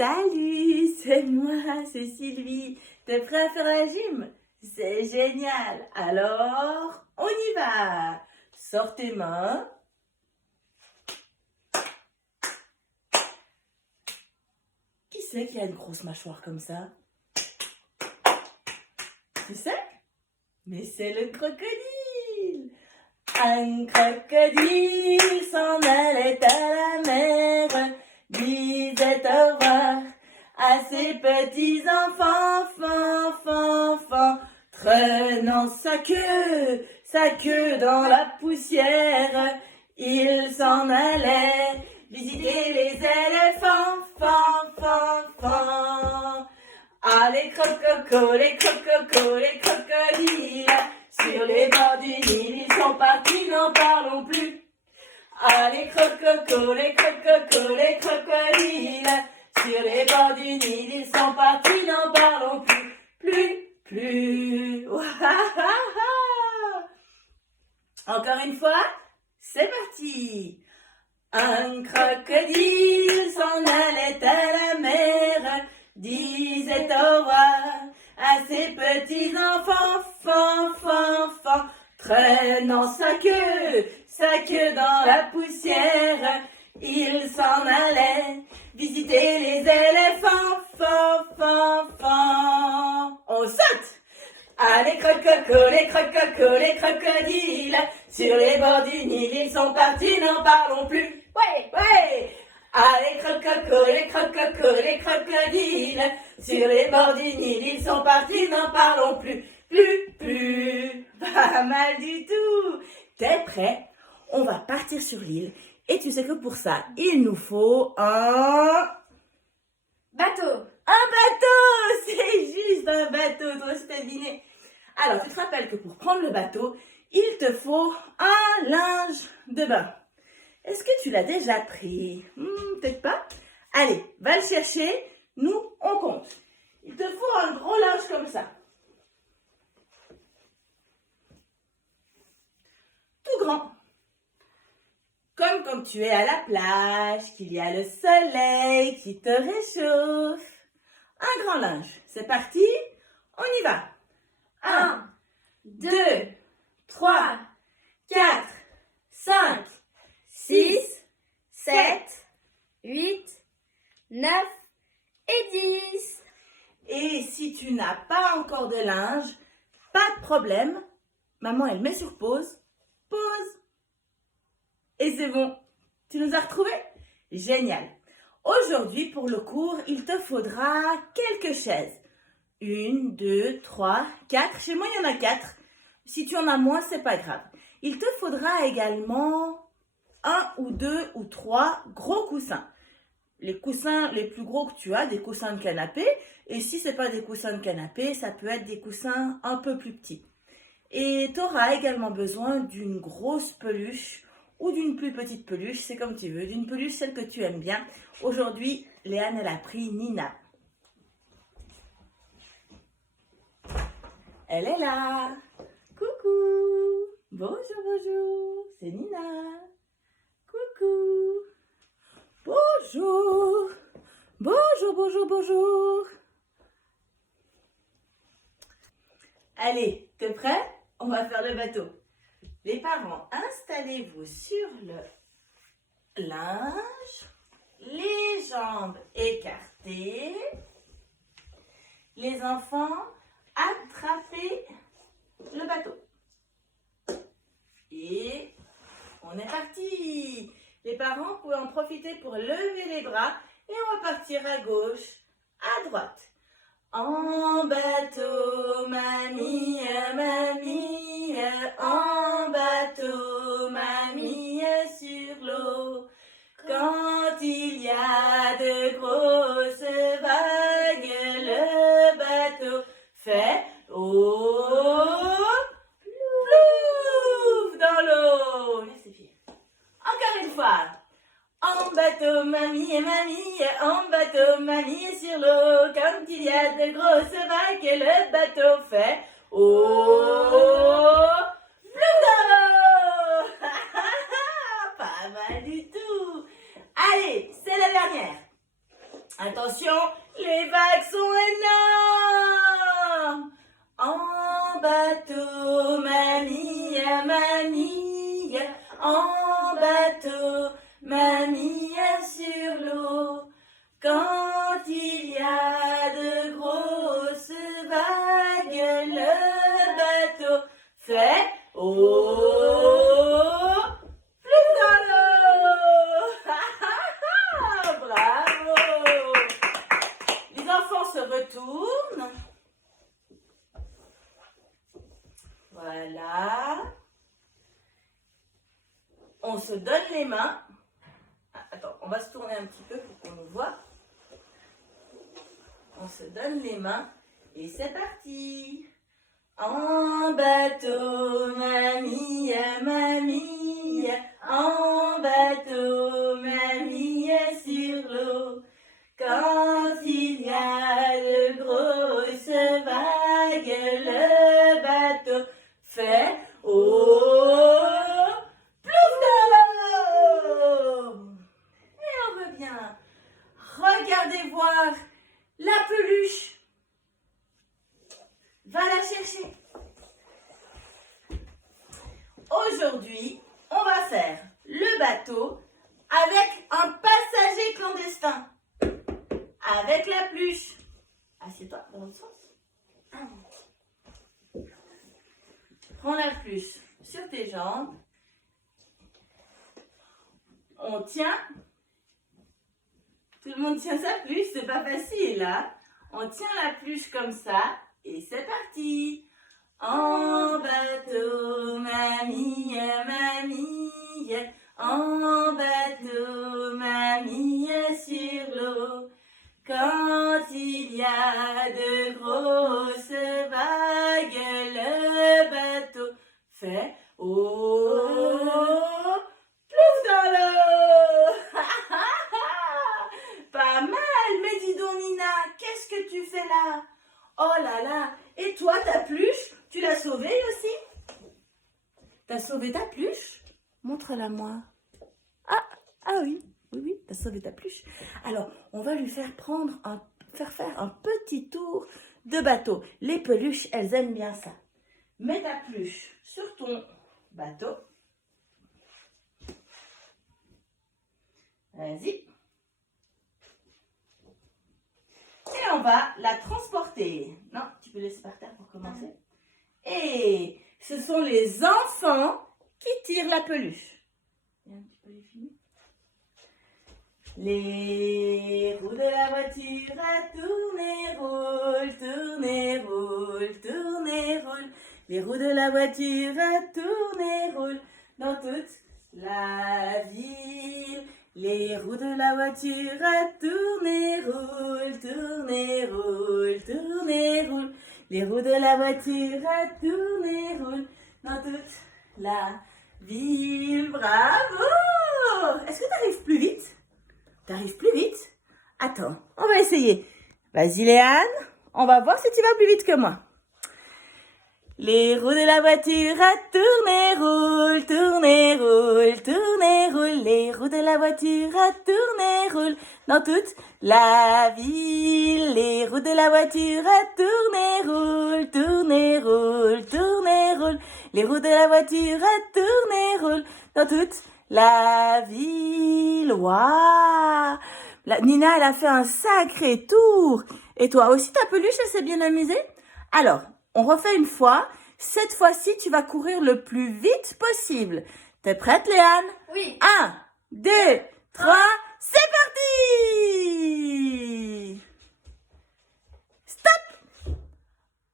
Salut, c'est moi, c'est Sylvie. T'es prêt à faire la gym? C'est génial. Alors, on y va. Sors tes mains. Qui c'est qui a une grosse mâchoire comme ça? Tu sais? Mais c'est le crocodile. Un crocodile s'en allait à la mer, disait au revoir à ses petits enfants, traînant sa queue dans la poussière, il s'en allait visiter les éléphants, Ah, les crococos, les crocodiles, sur les bords du Nil, ils sont partis, n'en parlons plus. Ah, les crococos, les crocodiles, sur les bords du Nil, ils sont partis, n'en parlons plus. Encore une fois, c'est parti. Un crocodile s'en allait à la mer, disait au revoir à ses petits enfants, traînant sa queue dans la poussière, il s'en allait visiter les éléphants, On saute! Ah, les crococos, les crocodiles, sur les bords du Nil, ils sont partis, n'en parlons plus. Ouais! Ah, les crococos, les crocodiles, sur les bords du Nil, ils sont partis, n'en parlons plus. Pas mal du tout. T'es prêt? On va partir sur l'île. Et tu sais que pour ça, il nous faut un bateau. Un bateau! C'est juste un bateau, toi aussi t'as deviné. Alors, tu te rappelles que pour prendre le bateau, il te faut un linge de bain. Est-ce que tu l'as déjà pris? Peut-être pas. Allez, va le chercher. Nous, on compte. Il te faut un gros linge comme ça. Tout grand. Comme quand tu es à la plage, qu'il y a le soleil qui te réchauffe. Un grand linge. C'est parti. On y va. 1, 2, 3, 4, 5, 6, 7, 8, 9 et 10. Et si tu n'as pas encore de linge, pas de problème. Maman, elle met sur pause. Pause. Et c'est bon. Tu nous as retrouvés? Génial. Aujourd'hui, pour le cours, il te faudra quelques chaises. 1, 2, 3, 4. Chez moi, il y en a 4. Si tu en as moins, c'est pas grave. Il te faudra également 1 ou 2 ou 3 gros coussins. Les coussins les plus gros que tu as, des coussins de canapé. Et si ce n'est pas des coussins de canapé, ça peut être des coussins un peu plus petits. Et tu auras également besoin d'une grosse peluche ou d'une plus petite peluche, c'est comme tu veux. D'une peluche, celle que tu aimes bien. Aujourd'hui, Léane, elle a pris Nina. Elle est là. Coucou. Bonjour. C'est Nina. Coucou. Bonjour. Allez, t'es prêt? On va faire le bateau. Les parents, installez-vous sur le linge, les jambes écartées. Les enfants, attrapez le bateau. Et on est parti. Les parents, vous pouvez en profiter pour lever les bras et on va partir à gauche, à droite. En bateau, mamie, en bateau, mamie sur l'eau. Quand il y a de grosses vagues, le bateau fait plouf dans l'eau. Merci, fille. Encore une fois. En bateau, mamie, en bateau, mamie sur l'eau. Quand il y a de grosses vagues, le bateau fait plouf dans l'eau. Pas mal du tout. Allez, c'est la dernière. Attention, les vagues sont énormes. En bateau, mamie, mamie, en bateau, mamie sur l'eau. Quand il y a de grosses vagues, le bateau fait oh, plus dans l'eau. Bravo. Les enfants se retournent. Voilà. On se donne les mains. Ah, attends, on va se tourner un petit peu pour qu'on nous voit. On se donne les mains et c'est parti. En bateau, mamie, mamie, en bateau, mamie sur l'eau. Quand il y a de grosses vagues, le bateau fait oh, plouf dans l'eau. Et on revient. Regardez voir la peluche. Va la chercher. Aujourd'hui, on va faire le bateau avec un passager clandestin. Avec la peluche. Assieds-toi dans l'autre sens. Prends la peluche sur tes jambes. On tient. Tout le monde tient sa peluche, c'est pas facile, hein? On tient la peluche comme ça et c'est parti. En bateau, mamie, mamie, en bateau, mamie sur l'eau. Quand il y a de grosses vagues, le bateau fait oh, plouf dans l'eau. Pas mal, mais dis donc Nina, qu'est-ce que tu fais là? Oh là là, et toi ta peluche, tu l'as sauvée aussi? T'as sauvé ta peluche? Montre-la moi. Ah oui, t'as sauvé ta peluche. Alors, on va lui faire faire un petit tour de bateau. Les peluches, elles aiment bien ça. Mets ta peluche sur ton bateau. Vas-y. Et on va la transporter. Non, tu peux laisser par terre pour commencer. Et ce sont les enfants qui tirent la peluche. Viens, tu peux les filmer. Les roues de la voiture à tourner, roule, tourner, roule, tourner, roule. Les roues de la voiture à tourner, roule dans toute la ville. Les roues de la voiture à tourner, roule, tourner, roule, tourner, roule. Les roues de la voiture à tourner, roule dans toute la ville. Bravo! Est-ce que tu arrives plus vite? T'arrives plus vite? Attends, on va essayer. Vas-y Léane, on va voir si tu vas plus vite que moi. Les roues de la voiture à tourner, roule, tourner, roule, tourner, roule. Les roues de la voiture à tourner, roule dans toute la ville. Les roues de la voiture à tourner, roule, tourner, roule, tourner, roule. Les roues de la voiture à tourner, roule dans toute la ville. Waouh! Nina, elle a fait un sacré tour. Et toi aussi, ta peluche, elle s'est bien amusée? Alors, on refait une fois. Cette fois-ci, tu vas courir le plus vite possible. T'es prête, Léane? Oui. 1, 2, 3, c'est parti! Stop!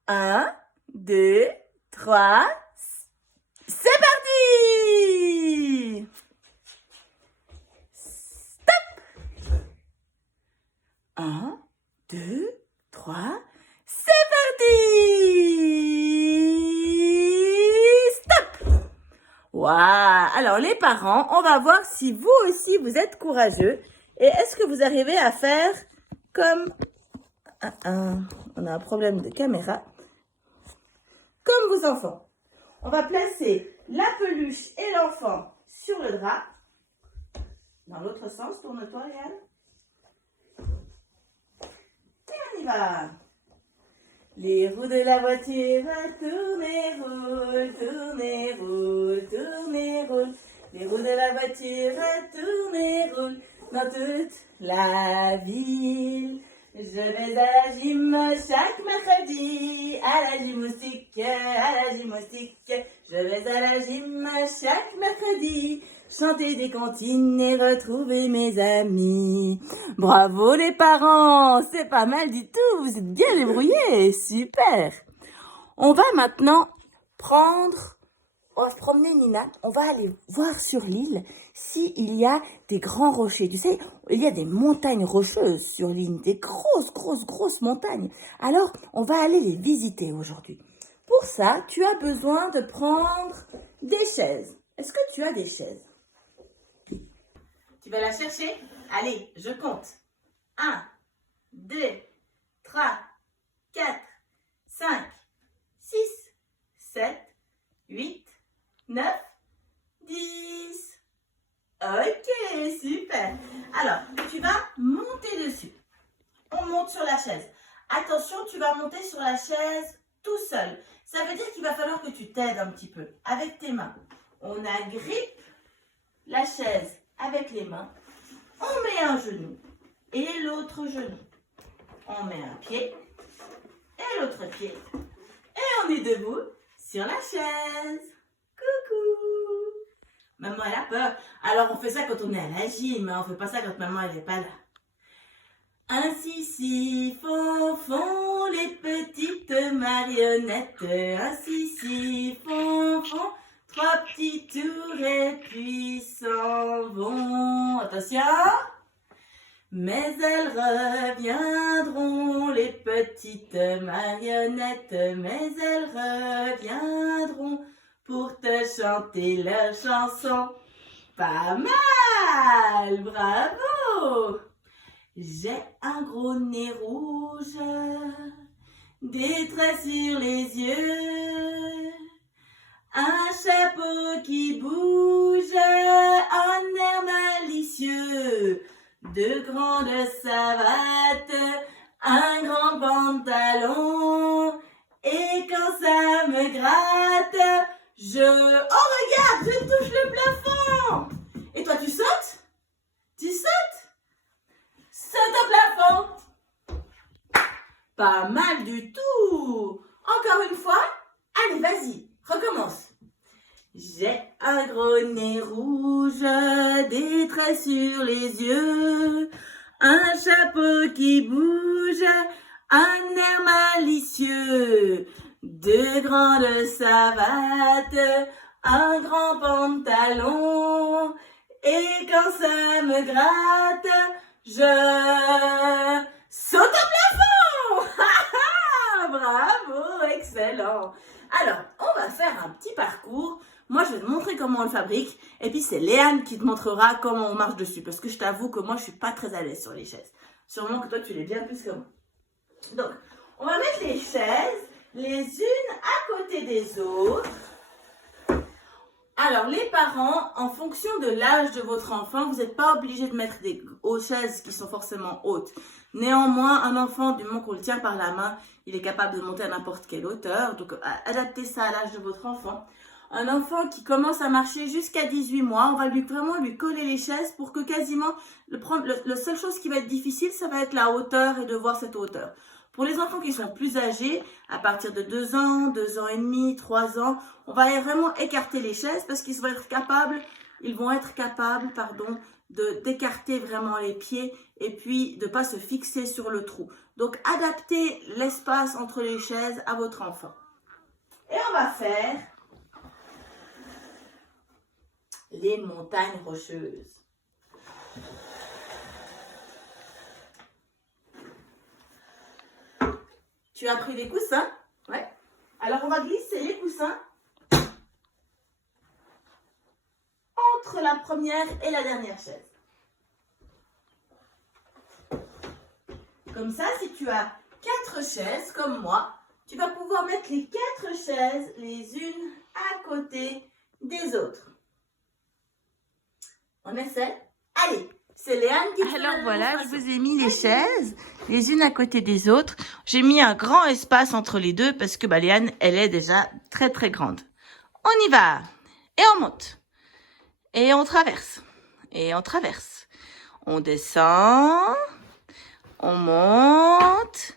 1, 2, 3, c'est parti! Stop! 1, 2, 3, c'est parti! Stop! Waouh! Alors les parents, on va voir si vous aussi vous êtes courageux. Et est-ce que vous arrivez à faire comme... on a un problème de caméra. Comme vos enfants. On va placer la peluche et l'enfant sur le drap. Dans l'autre sens, tourne-toi, Léane. va. Les roues de la voiture tournent et roulent, tournent et roulent, tournent et roulent. Les roues de la voiture tournent et roulent dans toute la ville. Je vais à la gym chaque mercredi, à la gymnastique, à la gymnastique. Je vais à la gym chaque mercredi, chanter des comptines et retrouver mes amis. Bravo les parents, c'est pas mal du tout, vous êtes bien débrouillés, super. On va maintenant on va se promener Nina, on va aller voir sur l'île s'il y a des grands rochers. Tu sais, il y a des montagnes rocheuses sur l'île, des grosses montagnes. Alors, on va aller les visiter aujourd'hui. Pour ça, tu as besoin de prendre des chaises. Est-ce que tu as des chaises? Tu vas la chercher? Allez, je compte. 1, 2, 3, 4, 5, 6, 7, 8, 9, 10. Ok, super. Alors, tu vas monter dessus. On monte sur la chaise. Attention, tu vas monter sur la chaise tout seul. Ça veut dire qu'il va falloir que tu t'aides un petit peu avec tes mains. On agrippe la chaise avec les mains. On met un genou et l'autre genou. On met un pied et l'autre pied. Et on est debout sur la chaise. Coucou. Maman, elle a peur. Alors, on fait ça quand on est à la gym. On ne fait pas ça quand maman, elle n'est pas là. Ainsi font les petites marionnettes. Ainsi font trois petits tours et puis s'en vont. Attention. Mais elles reviendront, les petites marionnettes, mais elles reviendront pour te chanter leur chanson. Pas mal, bravo! J'ai un gros nez rouge, des traits sur les yeux, un chapeau qui bouge, un air malicieux, de grandes savates, un grand pantalon, et quand ça me gratte, Oh regarde, je touche le plafond! Et toi tu sautes? Tu sautes? Saute au plafond! Pas mal du tout! Encore une fois, allez vas-y, recommence. J'ai un gros nez rouge, des traits sur les yeux, un chapeau qui bouge, un air malicieux, de grandes savates, un grand pantalon, et quand ça me gratte, je saute au plafond! Bravo, excellent! Alors, on va faire un petit parcours. Moi, je vais te montrer comment on le fabrique. Et puis, c'est Léane qui te montrera comment on marche dessus. Parce que je t'avoue que moi, je ne suis pas très à l'aise sur les chaises. Sûrement que toi, tu l'es bien plus que moi. Donc, on va mettre les chaises les unes à côté des autres. Alors, les parents, en fonction de l'âge de votre enfant, vous n'êtes pas obligés de mettre des chaises qui sont forcément hautes. Néanmoins, un enfant, du moment qu'on le tient par la main, il est capable de monter à n'importe quelle hauteur. Donc, adaptez ça à l'âge de votre enfant. Un enfant qui commence à marcher jusqu'à 18 mois, on va vraiment lui coller les chaises pour que quasiment, la seule chose qui va être difficile, ça va être la hauteur et de voir cette hauteur. Pour les enfants qui sont plus âgés, à partir de 2 ans, 2 ans et demi, 3 ans, on va vraiment écarter les chaises parce qu'ils vont être capables, d'écarter vraiment les pieds et puis de ne pas se fixer sur le trou. Donc, adaptez l'espace entre les chaises à votre enfant. Et on va faire les montagnes rocheuses. Tu as pris des coussins? Ouais. Alors, on va glisser les coussins entre la première et la dernière chaise. Comme ça, si tu as 4 chaises, comme moi, tu vas pouvoir mettre les 4 chaises les unes à côté des autres. On essaie? Allez, c'est Léane qui fait. Alors voilà, je vous ai mis les chaises les unes à côté des autres. J'ai mis un grand espace entre les deux parce que Léane, elle est déjà très très grande. On y va. Et on monte. Et on traverse. Et on traverse. On descend. On monte.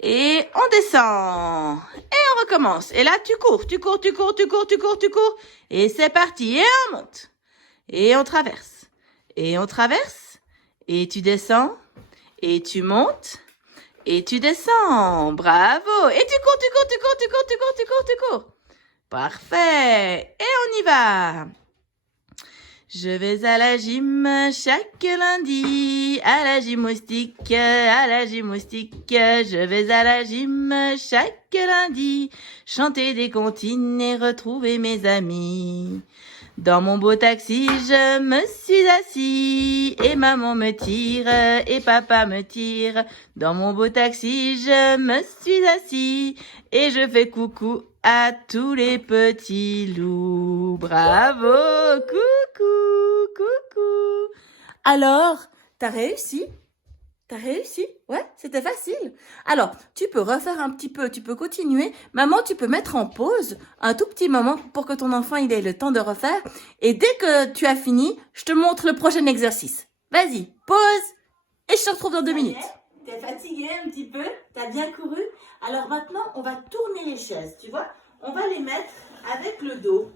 Et on descend. Et on recommence. Et là, tu cours. Et c'est parti. Et on monte. Et on traverse. Et on traverse. Et tu descends. Et tu montes. Et tu descends. Bravo. Et tu cours. Parfait. Et on y va. Je vais à la gym chaque lundi, à la gymnastique. Je vais à la gym chaque lundi, chanter des comptines et retrouver mes amis. Dans mon beau taxi, je me suis assis, et maman me tire, et papa me tire. Dans mon beau taxi, je me suis assis, et je fais coucou à tous les petits loups. Bravo, coucou. Alors, t'as réussi? T'as réussi? Ouais, c'était facile. Alors, tu peux refaire un petit peu, tu peux continuer. Maman, tu peux mettre en pause un tout petit moment pour que ton enfant il ait le temps de refaire. Et dès que tu as fini, je te montre le prochain exercice. Vas-y, pause et je te retrouve dans 2 minutes. T'es fatigué un petit peu? T'as bien couru? Alors maintenant, on va tourner les chaises, tu vois? On va les mettre avec le dos,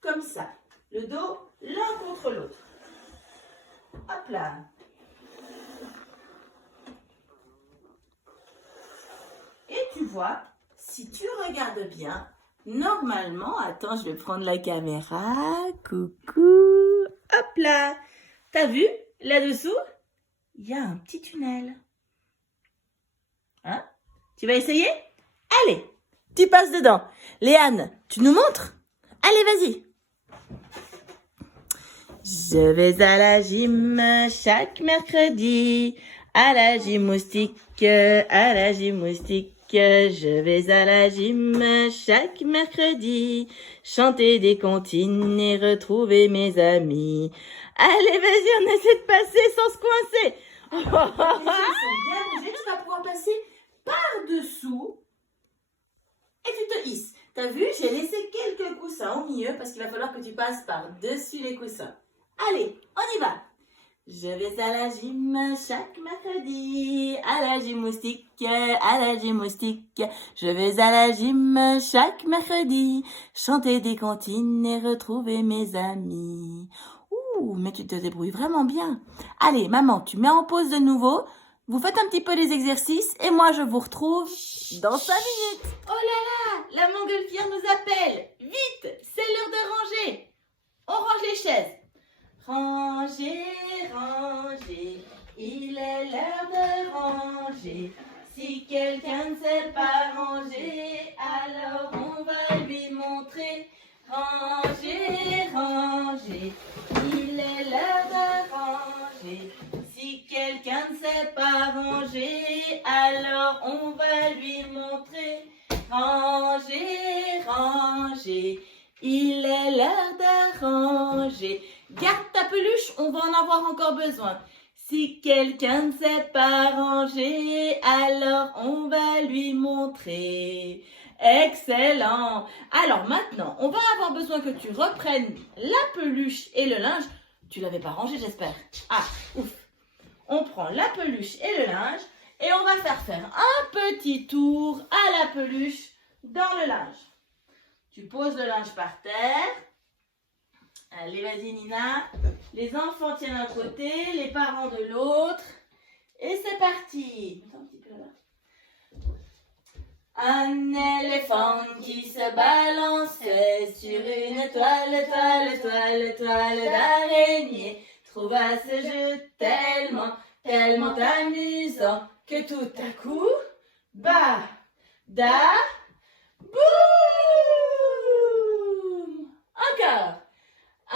comme ça. Le dos l'un contre l'autre. Hop là. Et tu vois, si tu regardes bien, normalement, attends, je vais prendre la caméra. Coucou. Hop là. T'as vu, là-dessous, il y a un petit tunnel. Hein? Tu vas essayer? Allez, tu passes dedans. Léane, tu nous montres? Allez, vas-y. Je vais à la gym chaque mercredi, à la gymnastique. Je vais à la gym chaque mercredi, chanter des comptines et retrouver mes amis. Allez, vas-y, on essaie de passer sans se coincer. Les choses sont bien bougées, tu vas pouvoir passer par-dessous et tu te hisses. T'as vu, j'ai laissé quelques coussins au milieu parce qu'il va falloir que tu passes par-dessus les coussins. Allez, on y va. Je vais à la gym chaque mercredi, à la gymnastique. Je vais à la gym chaque mercredi, chanter des comptines et retrouver mes amis. Ouh, mais tu te débrouilles vraiment bien. Allez, maman, tu mets en pause de nouveau. Vous faites un petit peu les exercices et moi je vous retrouve dans 5 minutes. Oh là là, la montgolfière nous appelle. Vite, c'est l'heure de ranger. On range les chaises. Ranger, il est l'heure de ranger. Si quelqu'un ne sait pas ranger, alors on va lui montrer. Ranger, il est l'heure de ranger. Si quelqu'un ne sait pas ranger, alors on va lui montrer. Ranger, il est l'heure de ranger. Garde ta peluche, on va en avoir encore besoin. Si quelqu'un ne sait pas ranger, alors on va lui montrer. Excellent. Alors maintenant, on va avoir besoin que tu reprennes la peluche et le linge. Tu l'avais pas rangé, j'espère. Ah, ouf. On prend la peluche et le linge et on va faire un petit tour à la peluche dans le linge. Tu poses le linge par terre. Allez, vas-y Nina. Les enfants tiennent d'un côté, les parents de l'autre. Et c'est parti. Un éléphant qui se balançait sur une toile d'araignée trouva ce jeu tellement amusant que tout à coup, boum! Encore.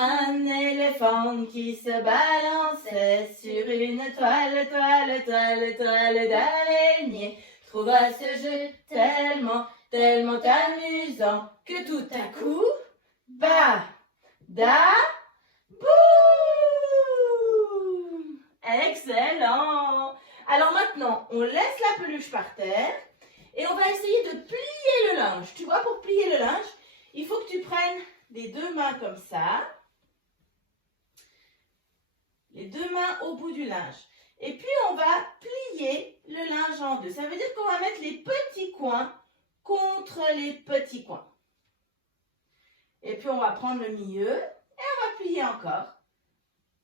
Un éléphant qui se balançait sur une toile d'araignée trouva ce jeu tellement amusant que tout à coup, boum! Excellent! Alors maintenant, on laisse la peluche par terre et on va essayer de plier le linge. Tu vois, pour plier le linge, il faut que tu prennes les deux mains comme ça. Les deux mains au bout du linge. Et puis, on va plier le linge en deux. Ça veut dire qu'on va mettre les petits coins contre les petits coins. Et puis, on va prendre le milieu et on va plier encore.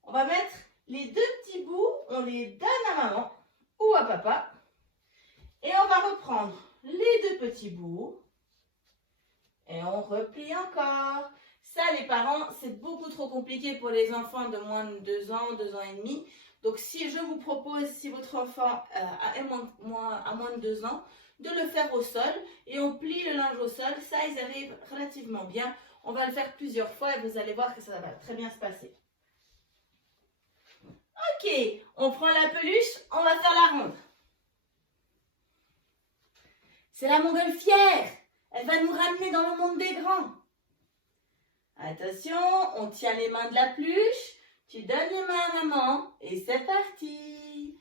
On va mettre les deux petits bouts, on les donne à maman ou à papa. Et on va reprendre les deux petits bouts et on replie encore. Ça, les parents, c'est beaucoup trop compliqué pour les enfants de moins de 2 ans, 2 ans et demi. Donc, si je vous propose, si votre enfant a moins de 2 ans, de le faire au sol et on plie le linge au sol, ça, ils arrivent relativement bien. On va le faire plusieurs fois et vous allez voir que ça va très bien se passer. Ok, on prend la peluche, on va faire la ronde. C'est la montgolfière. Elle va nous ramener dans le monde des grands. Attention, on tient les mains de la peluche. Tu donnes les mains à maman et c'est parti.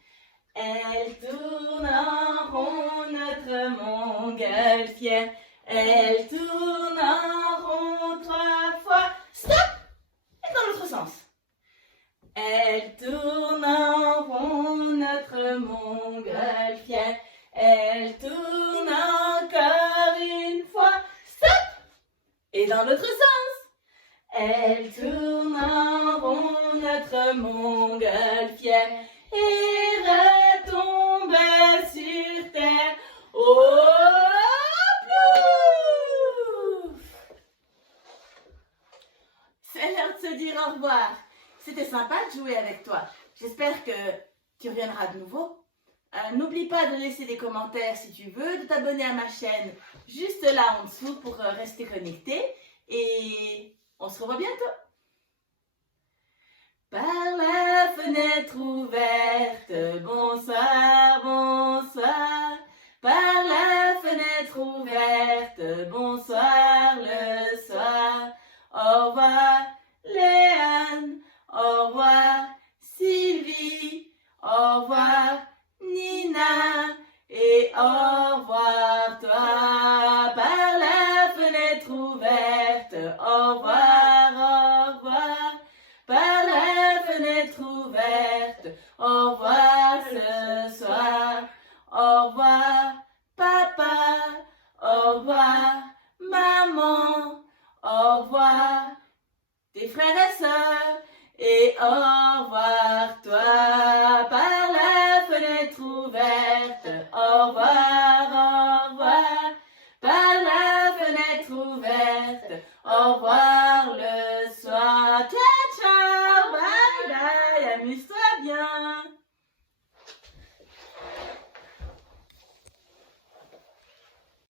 Elle tourne en rond notre montgolfière. Elle tourne en rond 3 fois. Stop! Et dans l'autre sens. Elle tourne en rond notre montgolfière. Elle tourne encore une fois. Stop! Et dans l'autre sens. Elle tourne en rond notre montgolfière et retombe sur terre. Oh, plouf! C'est l'heure de se dire au revoir. C'était sympa de jouer avec toi. J'espère que tu reviendras de nouveau. N'oublie pas de laisser des commentaires si tu veux, de t'abonner à ma chaîne juste là en dessous pour rester connecté. Et on se revoit bientôt. Par la fenêtre ouverte, bonsoir, bonsoir. Par la fenêtre ouverte, bonsoir le soir. Au revoir Léane, au revoir Sylvie, au revoir Nina et au revoir toi. Par la fenêtre ouverte, au revoir, au revoir. Par la fenêtre ouverte, au revoir ce soir. Au revoir papa, au revoir maman, au revoir tes frères et sœurs et au revoir toi. Par la fenêtre ouverte, au revoir.